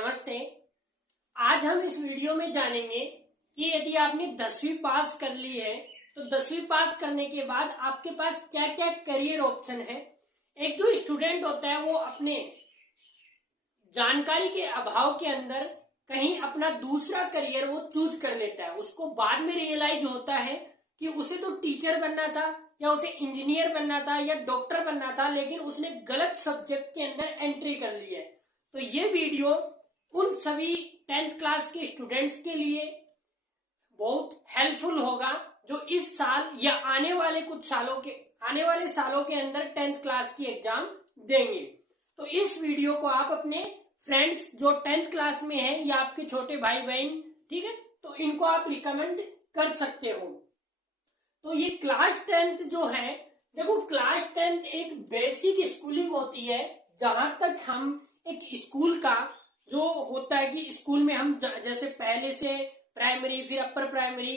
नमस्ते। आज हम इस वीडियो में जानेंगे कि यदि आपने 10वीं पास कर ली है तो 10वीं पास करने के बाद आपके पास क्या क्या करियर ऑप्शन है। एक जो स्टूडेंट होता है वो अपने जानकारी के अभाव के अंदर कहीं अपना दूसरा करियर वो चूज कर लेता है। उसको बाद में रियलाइज होता है कि उसे तो टीचर बनना था या उसे इंजीनियर बनना था या डॉक्टर बनना था, लेकिन उसने गलत सब्जेक्ट के अंदर एंट्री कर ली है। तो ये वीडियो उन सभी 10th क्लास के स्टूडेंट्स के लिए बहुत हेल्पफुल होगा जो इस साल या आने वाले सालों के अंदर 10th क्लास की एग्जाम देंगे। तो इस वीडियो को आप अपने फ्रेंड्स जो 10th क्लास में हैं या आपके छोटे भाई बहन, ठीक है, तो इनको आप रिकमेंड कर सकते हो। तो ये क्लास 10th जो है, देखो क्लास 10th एक बेसिक स्कूलिंग होती है। जहां तक हम एक स्कूल का जो होता है कि स्कूल में हम जैसे पहले से प्राइमरी, फिर अपर प्राइमरी,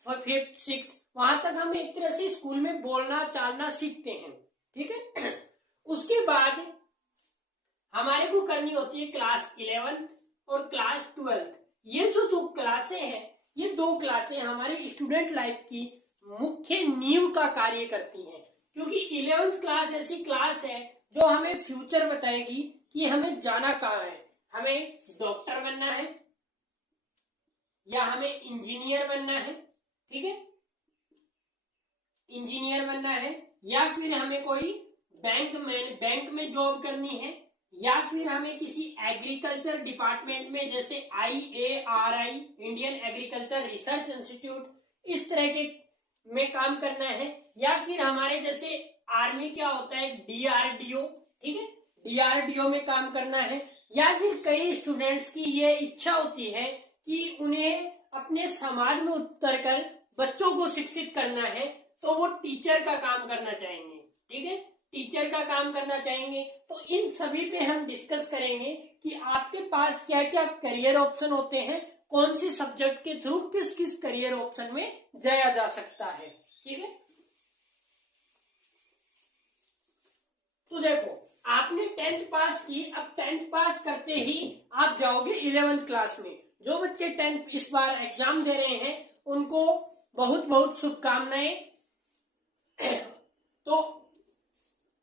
5th 6th, वहां तक हम एक तरह से स्कूल में बोलना चालना सीखते हैं, ठीक है। उसके बाद हमारे को करनी होती है क्लास 11th और क्लास 12th। ये जो दो क्लासें हैं, ये दो क्लासें हमारी स्टूडेंट लाइफ की मुख्य नींव का कार्य करती हैं, क्योंकि 11th क्लास ऐसी क्लास है जो हमें फ्यूचर बताएगी कि हमें जाना कहाँ है। हमें डॉक्टर बनना है या हमें इंजीनियर बनना है, ठीक है, इंजीनियर बनना है, या फिर हमें कोई बैंक में जॉब करनी है, या फिर हमें किसी एग्रीकल्चर डिपार्टमेंट में जैसे IARI, Indian agriculture research institute, इस तरह के में काम करना है, या फिर हमारे जैसे आर्मी क्या होता है DRDO, ठीक है, DRDO में काम करना है, या फिर कई स्टूडेंट्स की ये इच्छा होती है कि उन्हें अपने समाज में उतरकर बच्चों को शिक्षित करना है, तो वो टीचर का काम करना चाहेंगे, ठीक है, टीचर का काम करना चाहेंगे। तो इन सभी पे हम डिस्कस करेंगे कि आपके पास क्या क्या करियर ऑप्शन होते हैं, कौन सी सब्जेक्ट के थ्रू किस किस करियर ऑप्शन में जाया जा सकता है, ठीक है। तो देखो आपने 10th पास की, अब 10th पास करते ही आप जाओगे 11th क्लास में। जो बच्चे 10th इस बार एग्जाम दे रहे हैं उनको बहुत बहुत शुभकामनाएं। तो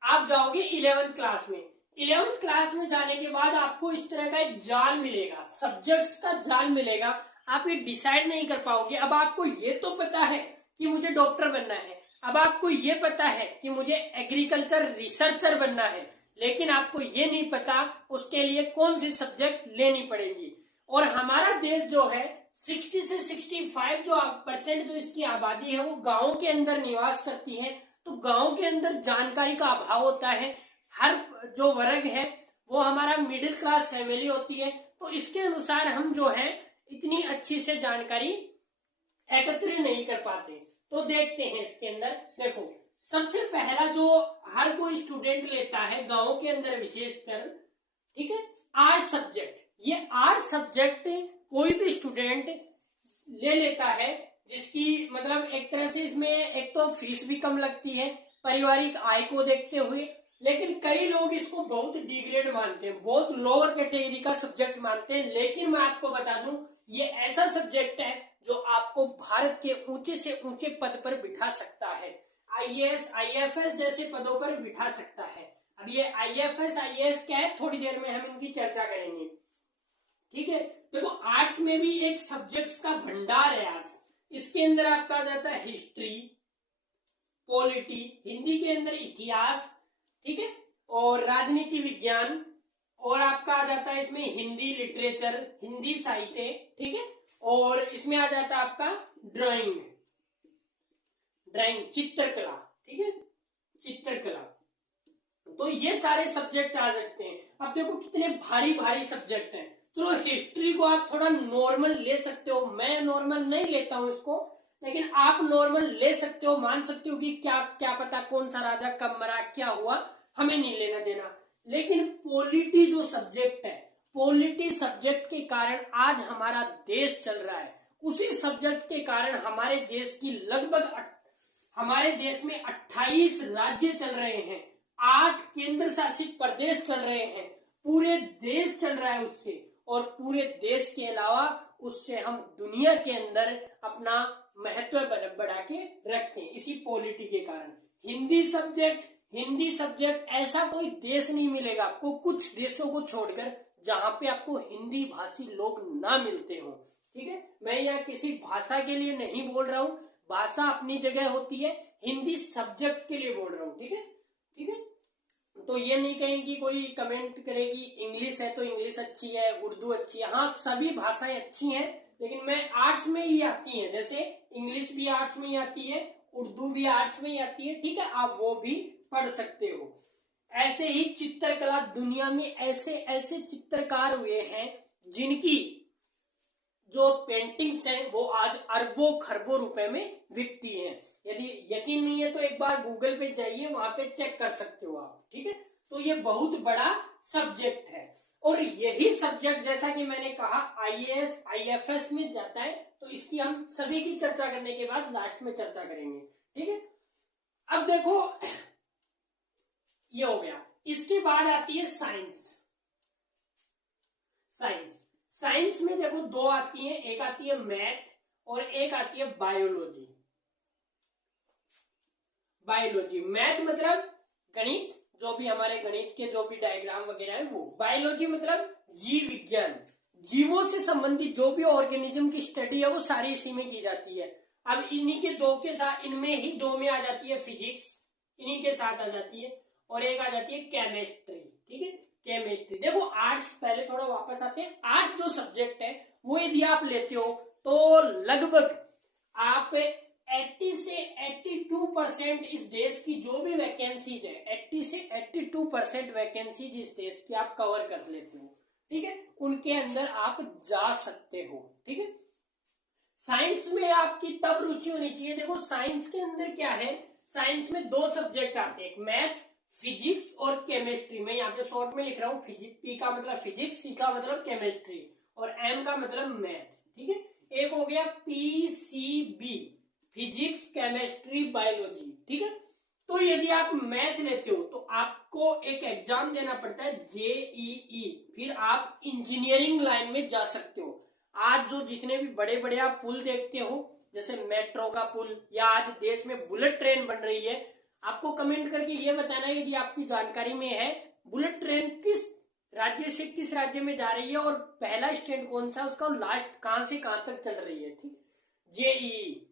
आप जाओगे 11th क्लास में। 11th क्लास में जाने के बाद आपको इस तरह का एक जाल मिलेगा, सब्जेक्ट्स का जाल मिलेगा। आप ये डिसाइड नहीं कर पाओगे। अब आपको ये तो पता है कि मुझे डॉक्टर बनना है, अब आपको ये पता है कि मुझे एग्रीकल्चर रिसर्चर बनना है, लेकिन आपको ये नहीं पता उसके लिए कौन सी सब्जेक्ट लेनी पड़ेगी। और हमारा देश जो है 60 से 65 जो % जो इसकी आबादी है वो गाँव के अंदर निवास करती है। तो गाँव के अंदर जानकारी का अभाव होता है। हर जो वर्ग है वो हमारा मिडिल क्लास फैमिली होती है, तो इसके अनुसार हम जो है इतनी अच्छी से जानकारी एकत्रित नहीं कर पाते। तो देखते हैं इसके अंदर, देखो सबसे पहला जो हर कोई स्टूडेंट लेता है गाँव के अंदर विशेषकर, ठीक है, आर्ट सब्जेक्ट। ये आर्ट सब्जेक्ट कोई भी स्टूडेंट ले लेता है, जिसकी मतलब एक तरह से इसमें एक तो फीस भी कम लगती है पारिवारिक आय को देखते हुए, लेकिन कई लोग इसको बहुत डिग्रेड मानते हैं, बहुत लोअर कैटेगरी का सब्जेक्ट मानते हैं। लेकिन मैं आपको बता दूं ये ऐसा सब्जेक्ट है जो आपको भारत के ऊंचे से ऊंचे पद पर बिठा सकता है। IAS IFS जैसे पदों पर बिठा सकता है। अब ये IFS IAS क्या है, थोड़ी देर में हम इनकी चर्चा करेंगे, ठीक है। देखो आर्ट्स में भी एक सब्जेक्ट्स का भंडार है आर्ट्स। इसके अंदर आपका आ जाता है हिस्ट्री, पॉलिटी, हिंदी के अंदर इतिहास, ठीक है, और राजनीति विज्ञान, और आपका आ जाता है इसमें हिंदी लिटरेचर, हिंदी साहित्य, ठीक है, और इसमें आ जाता है आपका ड्राइंग चित्रकला, ठीक है, चित्रकला। तो ये सारे सब्जेक्ट आ सकते हैं। अब देखो कितने भारी भारी सब्जेक्ट हैं। चलो हिस्ट्री को आप थोड़ा नॉर्मल ले सकते हो, मैं नॉर्मल नहीं लेता हूं इसको, लेकिन आप नॉर्मल ले सकते हो, मान सकते हो कि क्या पता कौन सा राजा कब मरा, क्या हुआ, हमें नहीं लेना देना। लेकिन पॉलिटी जो सब्जेक्ट है, पॉलिटी सब्जेक्ट के कारण आज हमारा देश चल रहा है। उसी सब्जेक्ट के कारण हमारे देश में 28 राज्य चल रहे हैं, 8 केंद्र शासित प्रदेश चल रहे हैं, पूरे देश चल रहा है उससे। और पूरे देश के अलावा उससे हम दुनिया के अंदर अपना महत्व बढ़ा के रखते हैं इसी पॉलिटी के कारण। हिंदी सब्जेक्ट ऐसा कोई देश नहीं मिलेगा आपको, कुछ देशों को छोड़कर, जहां पे आपको हिंदी भाषी लोग ना मिलते हो। ठीक है, मैं यहाँ किसी भाषा के लिए नहीं बोल रहा हूँ, भाषा अपनी जगह होती है, हिंदी सब्जेक्ट के लिए बोल रहा हूँ। ठीक है, ठीक है। तो ये नहीं कहें कि कोई कमेंट करे कि इंग्लिश है तो इंग्लिश अच्छी है, उर्दू अच्छी है। हाँ, सभी भाषाएं अच्छी हैं, लेकिन मैं आर्ट्स में ही आती है, जैसे इंग्लिश भी आर्ट्स में ही आती है, उर्दू भी आर्ट्स में ही आती है। ठीक है, आप वो भी पढ़ सकते हो। ऐसे ही चित्रकला, दुनिया में ऐसे ऐसे चित्रकार हुए हैं जिनकी जो पेंटिंग्स हैं वो आज अरबों खरबों रुपए में बिकती हैं। यदि यकीन नहीं है तो एक बार गूगल पे जाइए, वहां पे चेक कर सकते हो आप। ठीक है, तो ये बहुत बड़ा सब्जेक्ट है, और यही सब्जेक्ट जैसा कि मैंने कहा आईएएस आईएफएस में जाता है, तो इसकी हम सभी की चर्चा करने के बाद लास्ट में चर्चा करेंगे। ठीक है, अब देखो ये हो गया। इसके बाद आती है साइंस। साइंस में देखो दो आती है, एक आती है मैथ और एक आती है बायोलॉजी। मैथ मतलब गणित, जो भी हमारे गणित के जो भी डायग्राम वगैरह है वो। बायोलॉजी मतलब जीव विज्ञान, जीवों से संबंधित जो भी ऑर्गेनिज्म की स्टडी है वो सारी इसी में की जाती है। अब इन्हीं के दो के साथ, इनमें ही दो में आ जाती है फिजिक्स, इन्हीं के साथ आ जाती है, और एक आ जाती है केमिस्ट्री। ठीक है, केमिस्ट्री। देखो आर्ट्स, पहले थोड़ा वापस आते हैं। आर्ट्स जो सब्जेक्ट है वो यदि आप लेते हो तो लगभग आप 80 से 82% इस देश की जो भी वैकेंसीज है, 80 से 82% वैकेंसीज इस देश की आप कवर कर लेते हो। ठीक है, उनके अंदर आप जा सकते हो। ठीक है, साइंस में आपकी तब रुचि होनी चाहिए। देखो साइंस के अंदर क्या है, साइंस में दो सब्जेक्ट आते हैं, मैथ, फिजिक्स और केमिस्ट्री। मैं यहाँ पे शॉर्ट में लिख रहा हूँ, पी का मतलब फिजिक्स, सी का मतलब केमिस्ट्री और एम का मतलब मैथ। ठीक है, एक हो गया पीसीबी, फिजिक्स केमिस्ट्री बायोलॉजी। ठीक है, तो यदि आप मैथ लेते हो तो आपको एक एग्जाम देना पड़ता है जेईई, फिर आप इंजीनियरिंग लाइन में जा सकते हो। आज जो जितने भी बड़े बड़े आप पुल देखते हो, जैसे मेट्रो का पुल, या आज देश में बुलेट ट्रेन बन रही है, आपको कमेंट करके ये बताना है यदि आपकी जानकारी में है, बुलेट ट्रेन किस राज्य से किस राज्य में जा रही है और पहला स्टैंड कौन सा, उसका लास्ट कहां से कहां तक चल रही है। ठीक, जेईई।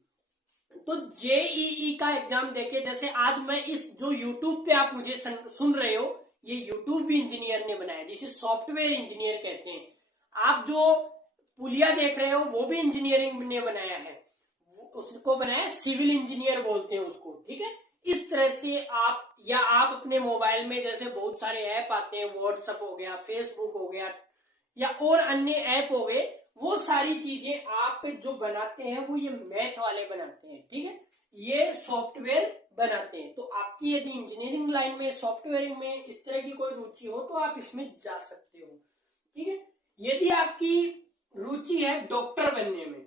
तो जेईई का एग्जाम देके, जैसे आज मैं इस जो यूट्यूब पे आप मुझे सुन रहे हो, ये यूट्यूब भी इंजीनियर ने बनाया, जिसे सॉफ्टवेयर इंजीनियर कहते हैं। आप जो पुलिया देख रहे हो वो भी इंजीनियरिंग ने बनाया है, उसको बनाया सिविल इंजीनियर बोलते हैं उसको। ठीक है, इस तरह से आप, या आप अपने मोबाइल में जैसे बहुत सारे ऐप आते हैं, व्हाट्सएप हो गया, फेसबुक हो गया, या और अन्य ऐप हो गए, वो सारी चीजें आप जो बनाते हैं वो ये मैथ वाले बनाते हैं। ठीक है, ये सॉफ्टवेयर बनाते हैं। तो आपकी यदि इंजीनियरिंग लाइन में, सॉफ्टवेयर में इस तरह की कोई रुचि हो तो आप इसमें जा सकते हो। ठीक है, यदि आपकी रुचि है डॉक्टर बनने में,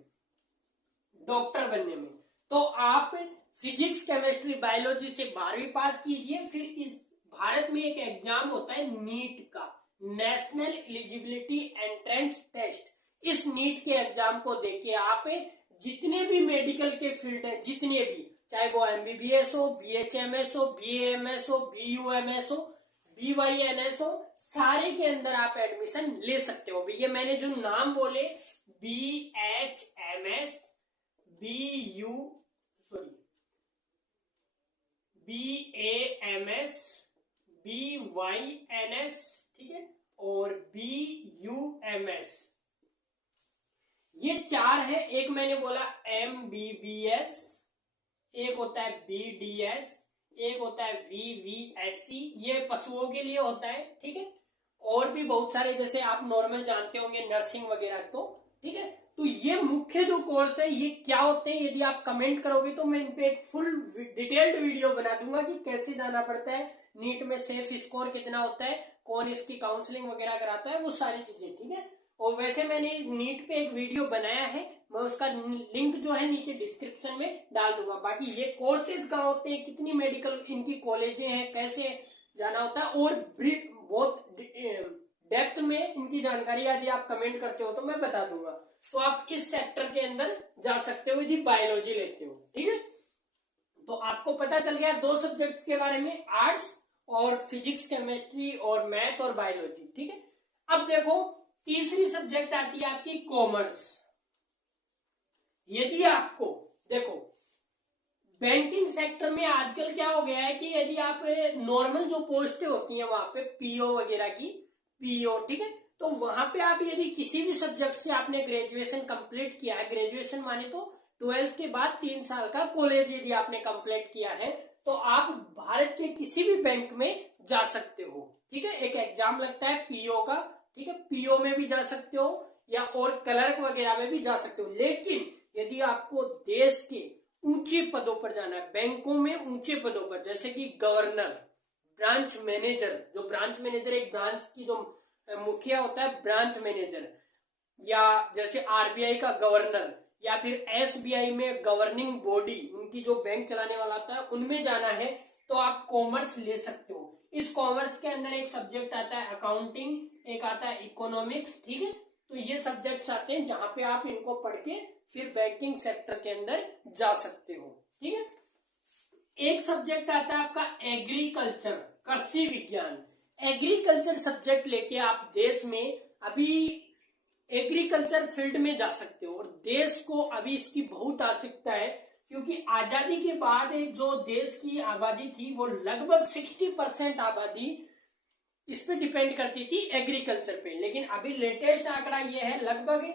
तो आप फिजिक्स केमिस्ट्री बायोलॉजी से 12वीं पास कीजिए। फिर इस भारत में एक एग्जाम होता है नीट का, नेशनल एलिजिबिलिटी एंट्रेंस टेस्ट। इस नीट के एग्जाम को देके आप जितने भी मेडिकल के फील्ड है, जितने भी, चाहे वो एमबीबीएस हो, बीएचएमएस हो, बीएएमएस हो, बीयूएमएस हो, बीवाईएनएस हो, सारे के अंदर आप एडमिशन ले सकते हो। ये मैंने जो नाम बोले, बीएचएमएस, बीएएमएस, बीवाईएनएस, ठीक है, और बीयूएमएस, ये चार है। एक मैंने बोला एमबीबीएस, एक होता है बीडीएस, एक होता है वीवीएससी, ये पशुओं के लिए होता है। ठीक है, और भी बहुत सारे जैसे आप नॉर्मल जानते होंगे, नर्सिंग वगैरह। तो ठीक है, तो ये मुख्य जो कोर्स है ये क्या होते हैं, यदि आप कमेंट करोगे तो मैं इन पे एक फुल डिटेल्ड वीडियो बना दूंगा कि कैसे जाना पड़ता है, नीट में सेफ स्कोर कितना होता है, कौन इसकी काउंसलिंग वगैरह कराता है, वो सारी चीजें। ठीक है, और वैसे मैंने नीट पे एक वीडियो बनाया है, मैं उसका लिंक जो है नीचे डिस्क्रिप्शन में डाल दूंगा। बाकी ये कोर्सेज कहाँ होते हैं, कितनी मेडिकल इनकी कॉलेजें हैं, कैसे जाना होता है, और बहुत डेप्थ में इनकी जानकारी यदि आप कमेंट करते हो तो मैं बता दूंगा। तो आप इस सेक्टर के अंदर जा सकते हो यदि बायोलॉजी लेते हो, ठीक है। तो आपको पता चल गया दो सब्जेक्ट के बारे में, आर्ट्स और फिजिक्स, केमिस्ट्री और मैथ और बायोलॉजी, ठीक है। अब देखो तीसरी सब्जेक्ट आती है आपकी कॉमर्स। यदि आपको देखो बैंकिंग सेक्टर में आजकल क्या हो गया है कि यदि आप नॉर्मल जो पोस्टें होती हैं वहां पे पीओ वगैरह की, पीओ, ठीक है, तो वहां पे आप यदि किसी भी सब्जेक्ट से आपने ग्रेजुएशन कंप्लीट किया है, ग्रेजुएशन माने तो 12th के बाद 3 साल का कॉलेज यदि आपने कंप्लीट किया है, तो आप भारत के किसी भी बैंक में जा सकते हो, ठीक है। एक एग्जाम लगता है पीओ का, ठीक है, पीओ में भी जा सकते हो या और क्लर्क वगैरह में भी जा सकते हो। लेकिन यदि आपको देश के ऊंचे पदों पर जाना है, बैंकों में ऊंचे पदों पर, जैसे कि गवर्नर, ब्रांच मैनेजर, जो ब्रांच मैनेजर एक ब्रांच की जो मुखिया होता है ब्रांच मैनेजर, या जैसे आरबीआई का गवर्नर, या फिर एसबीआई में गवर्निंग बॉडी, उनकी जो बैंक चलाने वाला होता है, उनमें जाना है तो आप कॉमर्स ले सकते हो। इस कॉमर्स के अंदर एक सब्जेक्ट आता है अकाउंटिंग, एक आता है इकोनॉमिक्स, ठीक है। तो ये सब्जेक्ट्स आते हैं जहां पे आप इनको पढ़ के फिर बैंकिंग सेक्टर के अंदर जा सकते हो, ठीक है। एक सब्जेक्ट आता है आपका एग्रीकल्चर, कृषि विज्ञान। एग्रीकल्चर सब्जेक्ट लेके आप देश में अभी एग्रीकल्चर फील्ड में जा सकते हो, और देश को अभी इसकी बहुत आवश्यकता है, क्योंकि आजादी के बाद जो देश की आबादी थी वो लगभग 60% आबादी इस पे डिपेंड करती थी एग्रीकल्चर पे। लेकिन अभी लेटेस्ट आंकड़ा ये है लगभग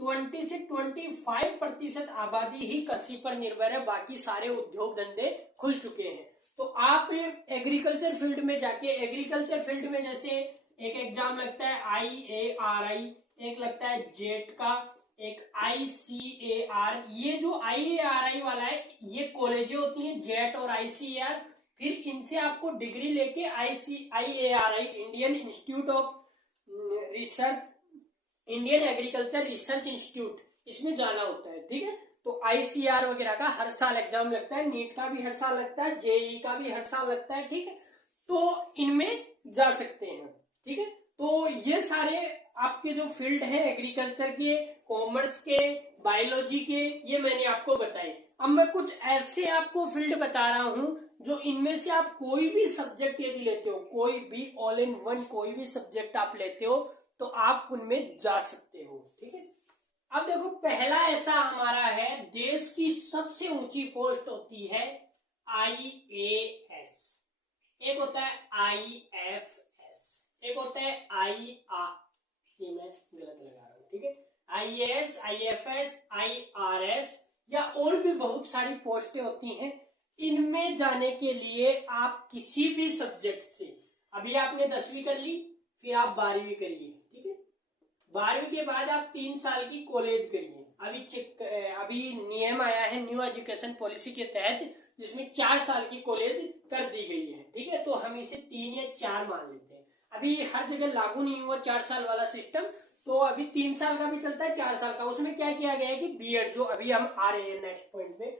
20 से 25% आबादी ही कृषि पर निर्भर है, बाकी सारे उद्योग धंधे खुल चुके हैं। तो आप एग्रीकल्चर फील्ड में जाके, एग्रीकल्चर फील्ड में जैसे एक एग्जाम लगता है IARI, एक लगता है जेट का, एक ICAR। ये जो IARI वाला है ये कॉलेजें होती हैं, जेट और ICAR, फिर इनसे आपको डिग्री लेके IARI, Indian institute of research, Indian agriculture research institute, इसमें जाना होता है, ठीक है। तो ICAR वगैरह का हर साल एग्जाम लगता है, नीट का भी हर साल लगता है, JEE का भी हर साल लगता है, ठीक है। तो इनमें जा सकते हैं, ठीक है। तो ये सारे आपके जो फील्ड है एग्रीकल्चर के, कॉमर्स के, बायोलॉजी के, ये मैंने आपको बताए। अब मैं कुछ ऐसे आपको फील्ड बता रहा हूं जो इनमें से आप कोई भी सब्जेक्ट यदि लेते हो, कोई भी ऑल इन वन कोई भी सब्जेक्ट आप लेते हो तो आप उनमें जा सकते हो, ठीक है। अब देखो पहला ऐसा हमारा है, देश की सबसे ऊंची पोस्ट होती है IAS, एक होता है IFS, एक होता है IR, ये मैं गलत लगा रहा हूं, ठीक है। IAS, IFS, IRS या और भी बहुत सारी पोस्टें होती हैं। इनमें जाने के लिए आप किसी भी सब्जेक्ट से, अभी आपने 10वीं कर ली, फिर आप 12वीं करिए, ठीक है। 12वीं के बाद आप 3 साल की कॉलेज करिए। अभी नियम आया है न्यू एजुकेशन पॉलिसी के तहत, जिसमें 4 साल की कॉलेज कर दी गई है, ठीक है। तो हम इसे 3 या 4 मान लेते हैं। अभी हर जगह लागू नहीं हुआ 4 साल वाला सिस्टम, तो अभी 3 साल का भी चलता है, 4 साल का। उसमें क्या किया गया है कि बीएड, जो अभी हम आ रहे हैं नेक्स्ट पॉइंट में,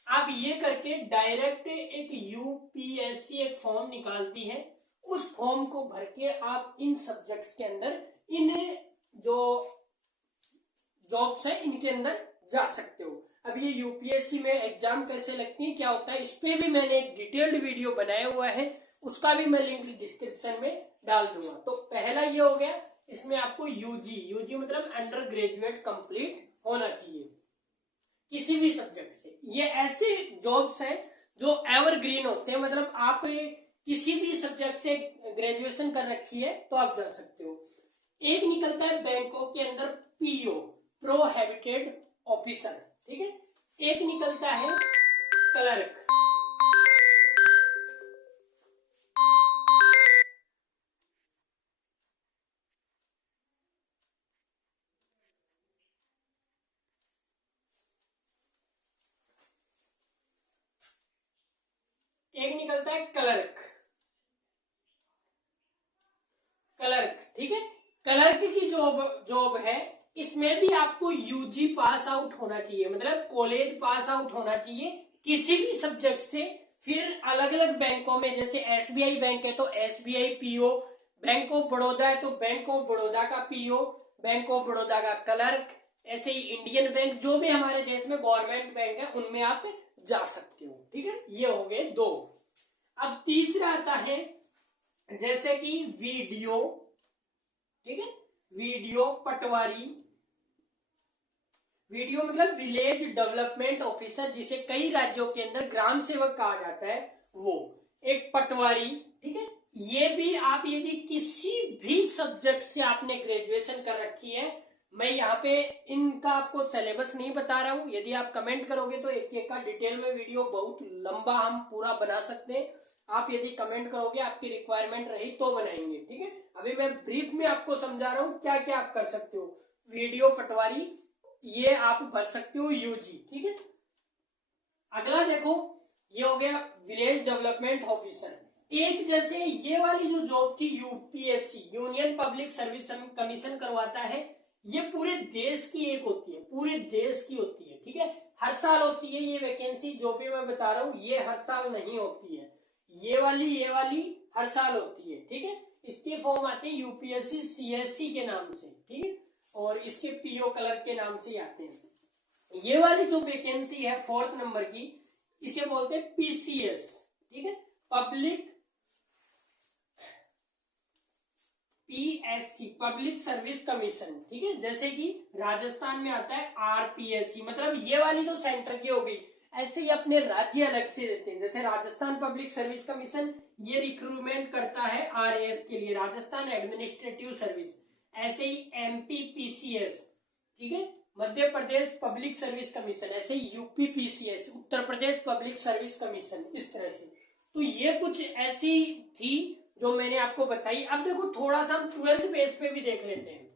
आप ये करके डायरेक्ट एक यूपीएससी एक फॉर्म निकालती है, उस फॉर्म को भर के आप इन सब्जेक्ट्स के अंदर, इन जो जॉब्स है इनके अंदर जा सकते हो। अब ये यूपीएससी में एग्जाम कैसे लगती है, क्या होता है, इस पे भी मैंने एक डिटेल्ड वीडियो बनाया हुआ है, उसका भी मैं लिंक डिस्क्रिप्शन में डाल दूंगा। तो पहला ये हो गया, इसमें आपको यूजी मतलब अंडर ग्रेजुएट कंप्लीट होना चाहिए किसी भी सब्जेक्ट से। ये ऐसे जॉब्स हैं जो एवरग्रीन होते हैं, मतलब आप किसी भी सब्जेक्ट से ग्रेजुएशन कर रखी है तो आप जा सकते हो। एक निकलता है बैंकों के अंदर PO, प्रोहिबिटेड ऑफिसर, ठीक है। एक निकलता है क्लर्क, एक निकलता है क्लर्क, ठीक है। क्लर्क की जॉब है, इसमें भी आपको यूजी पास आउट होना चाहिए, मतलब कॉलेज पास आउट होना चाहिए किसी भी सब्जेक्ट से। फिर अलग अलग बैंकों में, जैसे SBI बैंक है तो SBI PO, bank of Baroda है तो बैंक ऑफ बड़ौदा का पीओ, बैंक ऑफ बड़ौदा का क्लर्क, ऐसे ही इंडियन बैंक, जो भी हमारे देश में गवर्नमेंट बैंक है उनमें आप जा सकते हो। ठीक है, ये हो गए दो। अब तीसरा आता है जैसे कि वीडियो। ठीक है, वीडियो पटवारी, वीडियो मतलब विलेज डेवलपमेंट ऑफिसर, जिसे कई राज्यों के अंदर ग्राम सेवक कहा जाता है, वो एक पटवारी। ठीक है, ये भी आप यदि किसी भी सब्जेक्ट से आपने ग्रेजुएशन कर रखी है, मैं यहाँ पे इनका आपको सिलेबस नहीं बता रहा हूं, यदि आप कमेंट करोगे तो एक एक का डिटेल में वीडियो बहुत लंबा हम पूरा बना सकते हैं। आप यदि कमेंट करोगे, आपकी रिक्वायरमेंट रही तो बनाएंगे। ठीक है, अभी मैं ब्रीफ में आपको समझा रहा हूँ क्या क्या आप कर सकते हो। वीडियो पटवारी ये आप भर सकते हो यूजी। ठीक है, अगला देखो, ये हो गया विलेज डेवलपमेंट ऑफिसर। एक जैसे ये वाली जो जॉब थी UPSC, union public service commission करवाता है, ये पूरे देश की एक होती है, पूरे देश की होती है। ठीक है, हर साल होती है ये वैकेंसी, जो भी मैं बता रहा हूँ ये हर साल नहीं होती है, ये वाली हर साल होती है। ठीक है, इसके फॉर्म आते हैं यूपीएससी सीएससी के नाम से। ठीक है, और इसके पीओ क्लर्क के नाम से आते हैं। ये वाली जो वैकेंसी है 4th नंबर की, इसे बोलते हैं पीसीएस। ठीक है, public PSC, public service commission. ठीक है, जैसे कि राजस्थान में आता है आरपीएससी, मतलब ये वाली तो सेंटर की हो गई। ऐसे ही अपने राज्य अलग से देते हैं, जैसे राजस्थान पब्लिक सर्विस कमीशन ये रिक्रूटमेंट करता है आरएएस के लिए, राजस्थान एडमिनिस्ट्रेटिव सर्विस। ऐसे ही एमपी पीसीएस, ठीक है, Madhya Pradesh public service commission. ऐसे ही UP PCS, Uttar Pradesh public service commission. इस तरह से तो ये कुछ ऐसी थी जो मैंने आपको बताई। अब देखो थोड़ा सा हम 12th बेस पे भी देख लेते हैं।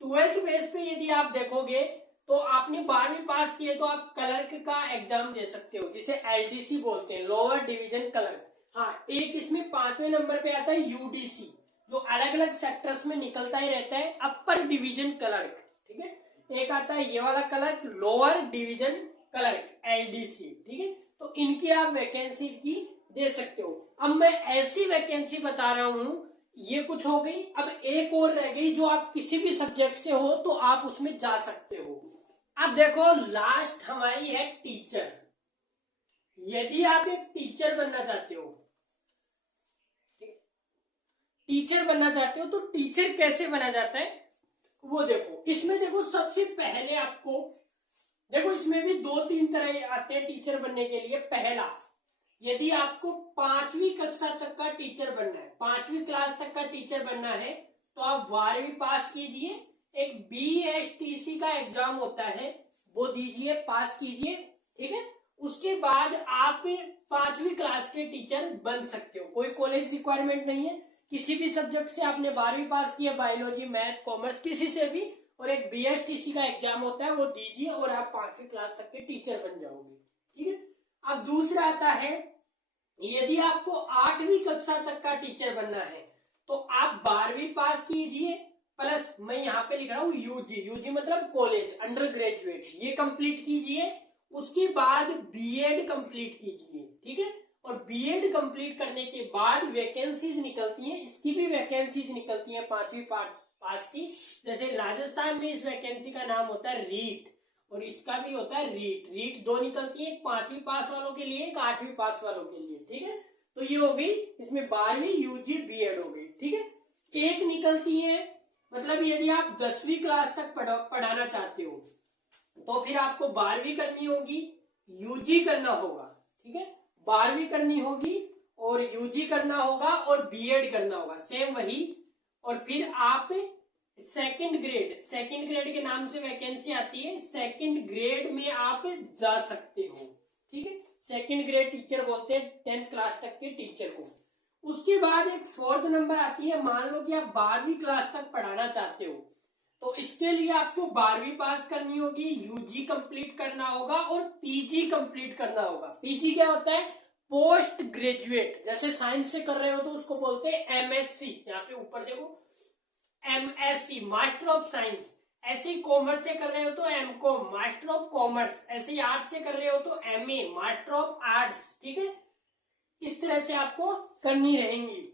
12th बेस पे यदि आप देखोगे तो आपने 12वीं पास किए तो आप क्लर्क का एग्जाम दे सकते हो, जिसे एलडीसी बोलते हैं, लोअर डिवीजन क्लर्क। हाँ, एक इसमें 5वें नंबर पे आता है यूडीसी, जो अलग अलग सेक्टर्स में निकलता ही रहता है, अपर डिवीजन क्लर्क। ठीक है, एक आता है ये वाला clerk, lower division clerk, LDC. ठीक है, तो इनकी आप वैकेंसी की दे सकते हो। अब मैं ऐसी वैकेंसी बता रहा हूं, ये कुछ हो गई। अब एक और रह गई जो आप किसी भी सब्जेक्ट से हो तो आप उसमें जा सकते हो। अब देखो लास्ट हमारी है टीचर। यदि आप एक टीचर बनना चाहते हो, टीचर बनना चाहते हो तो टीचर कैसे बना जाता है वो देखो। इसमें देखो सबसे पहले आपको देखो, इसमें भी 2-3 तरह आते हैं टीचर बनने के लिए। पहला, यदि आपको 5वीं कक्षा तक का टीचर बनना है, 5वीं क्लास तक का टीचर बनना है, तो आप 12वीं पास कीजिए, एक बीएसटीसी का एग्जाम होता है वो दीजिए, पास कीजिए। ठीक है, उसके बाद आप 5वीं क्लास के टीचर बन सकते हो। कोई कॉलेज रिक्वायरमेंट नहीं है, किसी भी सब्जेक्ट से आपने 12वीं पास किया, बायोलॉजी मैथ कॉमर्स किसी से भी, और एक बीएसटीसी का एग्जाम होता है वो दीजिए और आप 5वीं क्लास तक के टीचर बन जाओगे। ठीक है, अब दूसरा आता है, यदि आपको 8वीं कक्षा तक का टीचर बनना है तो आप 12वीं पास कीजिए, प्लस मैं यहाँ पे लिख रहा हूँ यूजी, यूजी मतलब कॉलेज, अंडर ग्रेजुएट, ये कंप्लीट कीजिए। उसके बाद बीएड कंप्लीट कीजिए। ठीक है, और बीएड कंप्लीट करने के बाद वैकेंसीज निकलती हैं, इसकी भी वैकेंसीज निकलती हैं 5वीं पास की। जैसे राजस्थान में इस वैकेंसी का नाम होता है रीट, और इसका भी होता है रीट। रीट 2 निकलती है, एक 5वीं पास वालों के लिए, एक 8वीं पास वालों के लिए। ठीक है, तो ये हो गई, इसमें 12वीं यूजी बीएड हो गई। ठीक है, एक निकलती है, मतलब यदि आप 10वीं क्लास तक पढ़ाना चाहते हो तो फिर आपको 12वीं करनी होगी, यूजी करना होगा। ठीक है, 12वीं करनी होगी और यूजी करना होगा और बीएड करना होगा, सेम वही। और फिर आप सेकंड ग्रेड के नाम से वैकेंसी आती है, सेकंड ग्रेड में आप जा सकते हो। ठीक है, सेकंड ग्रेड टीचर बोलते हैं 10th क्लास तक के टीचर को। उसके बाद एक 4th नंबर आती है, मान लो कि आप 12वीं क्लास तक पढ़ाना चाहते हो तो इसके लिए आपको 12वीं पास करनी होगी, यूजी कंप्लीट करना होगा और पीजी कंप्लीट करना होगा। पीजी क्या होता है? Post graduate. जैसे साइंस से कर रहे हो तो उसको बोलते हैं एमएससी, यहाँ पे ऊपर देखो एमएससी, मास्टर ऑफ साइंस। ऐसे ही कॉमर्स से कर रहे हो तो एमकॉम, मास्टर ऑफ कॉमर्स। ऐसे ही आर्ट्स से कर रहे हो तो एमए, मास्टर ऑफ आर्ट्स। ठीक है, इस तरह से आपको करनी रहेंगी।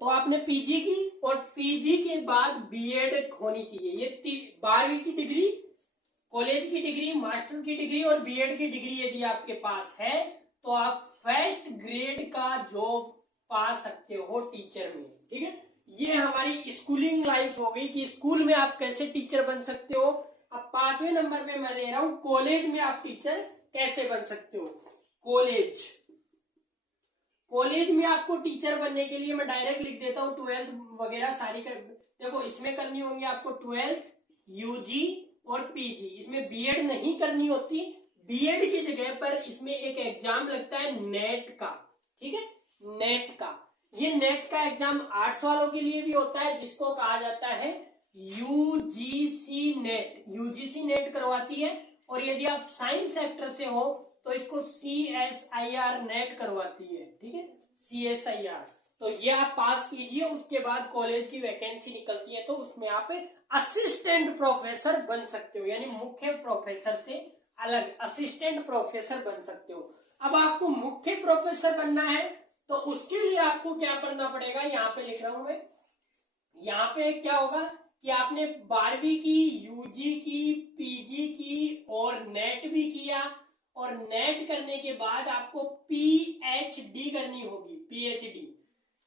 तो आपने पीजी की और पीजी के बाद बीएड होनी चाहिए। ये 12वीं की डिग्री, कॉलेज की डिग्री, मास्टर की डिग्री और बीएड की डिग्री यदि आपके पास है तो आप फर्स्ट ग्रेड का जॉब पा सकते हो टीचर में। ठीक है, ये हमारी स्कूलिंग लाइफ हो गई कि स्कूल में आप कैसे टीचर बन सकते हो। अब 5वें नंबर पे मैं ले रहा हूं कॉलेज में आप टीचर कैसे बन सकते हो। कॉलेज में आपको टीचर बनने के लिए मैं डायरेक्ट लिख देता हूँ 12th वगैरह सारी देखो इसमें करनी होगी आपको 12th, यूजी और पीजी। इसमें बीएड नहीं करनी होती, बीएड की जगह पर इसमें एक एग्जाम लगता है नेट का। ठीक है, नेट का, ये नेट का एग्जाम आर्ट्स वालों के लिए भी होता है जिसको कहा जाता है यूजीसी नेट। यूजीसी नेट करवाती है। और यदि आप साइंस सेक्टर से हो तो इसको CSIR नेट करवाती है। ठीक है, CSIR। तो ये आप पास कीजिए, उसके बाद कॉलेज की वैकेंसी निकलती है तो उसमें आप असिस्टेंट प्रोफेसर बन सकते हो, यानी मुख्य प्रोफेसर से अलग असिस्टेंट प्रोफेसर बन सकते हो। अब आपको मुख्य प्रोफेसर बनना है तो उसके लिए आपको क्या करना पड़ेगा, यहाँ पे लिख रहा हूं मैं। यहाँ पे क्या होगा कि आपने 12वीं की, यूजी की, पीजी की और नेट भी किया, और नेट करने के बाद आपको PhD करनी होगी, PhD।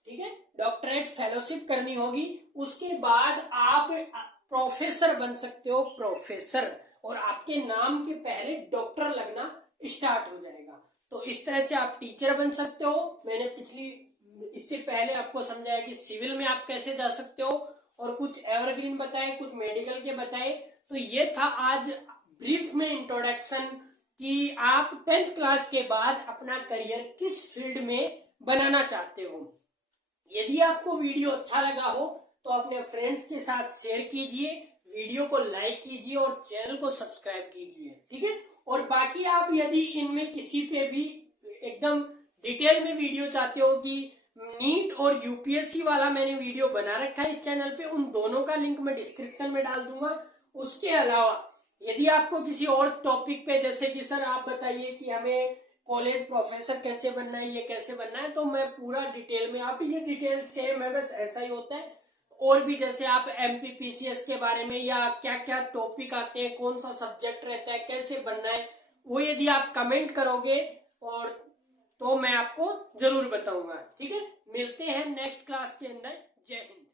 ठीक है, डॉक्टरेट फेलोशिप करनी होगी। उसके बाद आप प्रोफेसर बन सकते हो, प्रोफेसर, और आपके नाम के पहले डॉक्टर लगना स्टार्ट हो जाएगा। तो इस तरह से आप टीचर बन सकते हो। मैंने इससे पहले आपको समझाया कि सिविल में आप कैसे जा सकते हो, और कुछ एवरग्रीन बताए, कुछ मेडिकल के बताए। तो ये था आज ब्रीफ में इंट्रोडक्शन कि आप 10th क्लास के बाद अपना करियर किस फील्ड में बनाना चाहते हो। यदि आपको वीडियो अच्छा लगा हो तो अपने फ्रेंड्स के साथ शेयर कीजिए, वीडियो को लाइक कीजिए और चैनल को सब्सक्राइब कीजिए। ठीक है, और बाकी आप यदि इनमें किसी पे भी एकदम डिटेल में वीडियो चाहते हो कि नीट और यूपीएससी वाला मैंने वीडियो बना रखा है इस चैनल पे, उन दोनों का लिंक मैं डिस्क्रिप्शन में डाल दूंगा। उसके अलावा यदि आपको किसी और टॉपिक पे, जैसे कि सर आप बताइए कि हमें कॉलेज प्रोफेसर कैसे बनना है, ये कैसे बनना है, तो मैं पूरा डिटेल में, आप ये डिटेल सेम है, बस ऐसा ही होता है। और भी जैसे आप MPPCS के बारे में या क्या क्या टॉपिक आते हैं, कौन सा सब्जेक्ट रहता है, कैसे बनना है, वो यदि आप कमेंट करोगे और तो मैं आपको जरूर बताऊंगा। ठीक है, मिलते हैं नेक्स्ट क्लास के अंदर। जय हिंद।